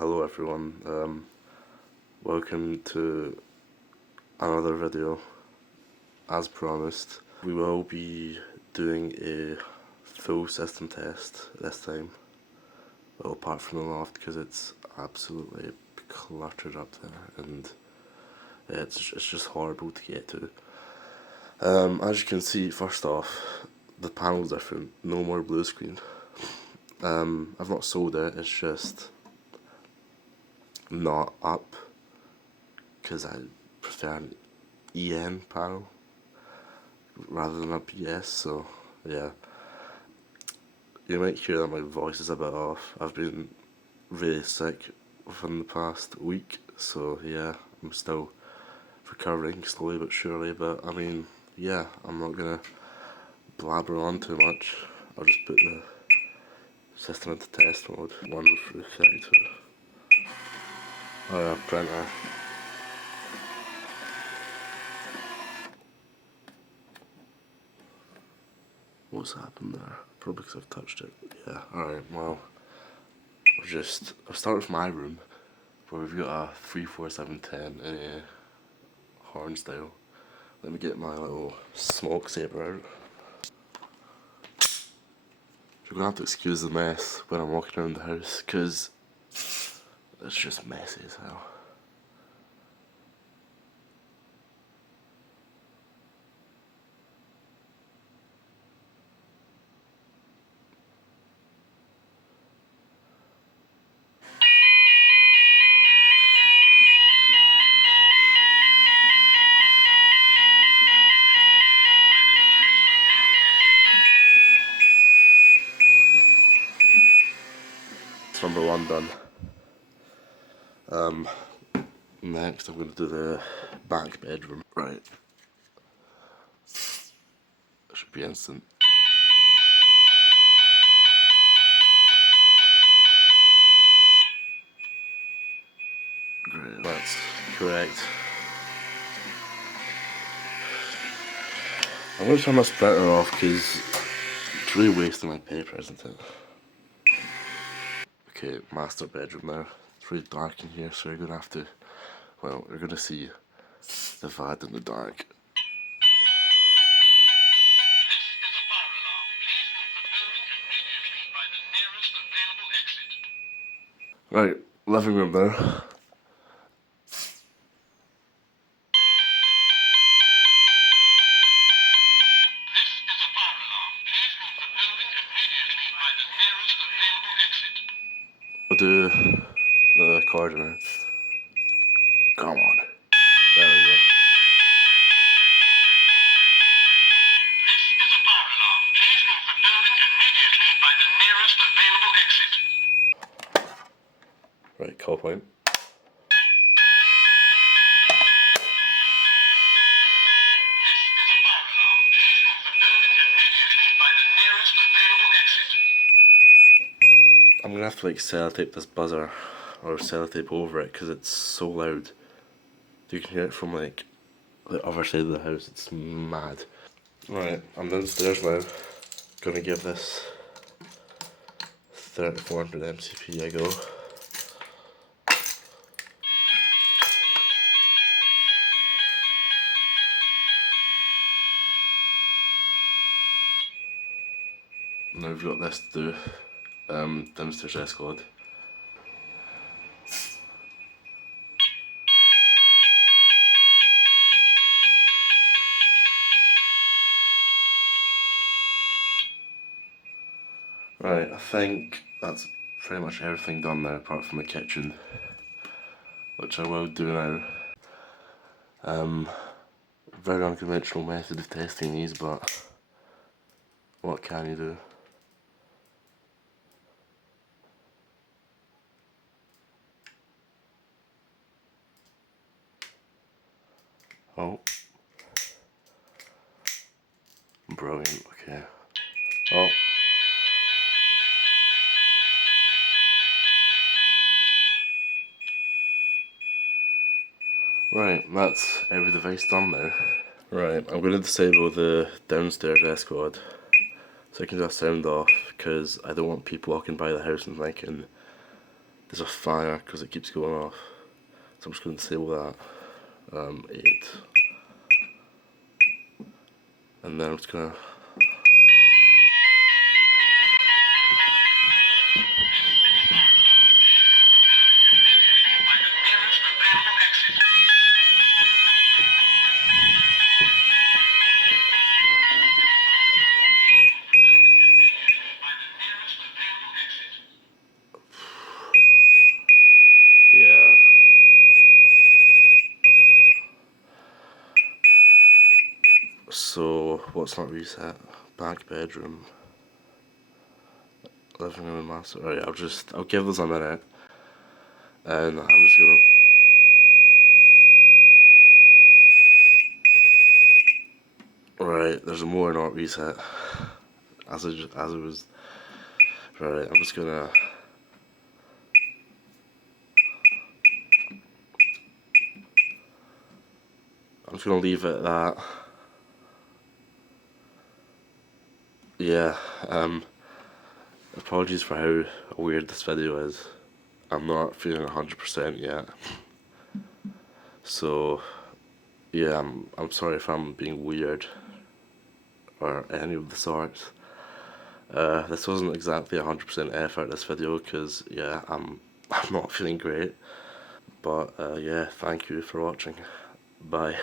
Hello everyone, welcome to another video. As promised, we will be doing a full system test this time, well, apart from the loft because it's absolutely cluttered up there and it's just horrible to get to. As you can see, first off, the panel's different, no more blue screen. I've not sold it, it's just not up because I prefer an EN panel rather than a BS, so yeah. You might hear that my voice is a bit off. I've been really sick within the past week, so yeah, I'm still recovering slowly but surely, but I mean, yeah, I'm not gonna blabber on too much. I'll just put the system into test mode. 1 through 32. Oh yeah, printer. What's happened there? Probably because I've touched it. Yeah, alright, well, I'll start with my room, where we've got a 34710 in a horn style. Let me get my little smoke saber out. You're gonna have to excuse the mess when I'm walking around the house, because it's just messy as hell. That's number 1 done. Next I'm gonna do the back bedroom. Right. It should be instant. Great, that's correct. I'm gonna turn my printer off because it's really wasting my paper, isn't it? Okay, master bedroom now. It's really dark in here, so you're gonna have to, well, you're gonna see the VAD in the dark. Right, living room now. I'll do the corridor. Come on. There we go. Right, call point. I'm gonna have to like sellotape this buzzer or sellotape over it because it's so loud. You can hear it from like the other side of the house, it's mad. Right, I'm downstairs now. Gonna give this 3400 MCP a go. Now we've got this to do, downstairs Escalade. Right, I think that's pretty much everything done now apart from the kitchen, which I will do now. Very unconventional method of testing these, but what can you do? Oh. Brilliant, okay. Oh. Right, that's every device done now. Right, I'm going to disable the downstairs Escalade so I can do a sound off because I don't want people walking by the house and thinking there's a fire because it keeps going off. So I'm just going to disable that. 8. And then I'm just going to... Yeah. So, what's not reset? Back bedroom. Living room, master. Alright, I'll give this a minute. And I'm just gonna... Right, there's more not reset. As it was... Right, I'm just gonna... I'm just gonna leave it at that. Yeah, apologies for how weird this video is. I'm not feeling 100% yet. So, yeah, I'm sorry if I'm being weird or any of the sorts. This wasn't exactly 100% effort, this video, because, yeah, I'm not feeling great. But, yeah, thank you for watching. Bye.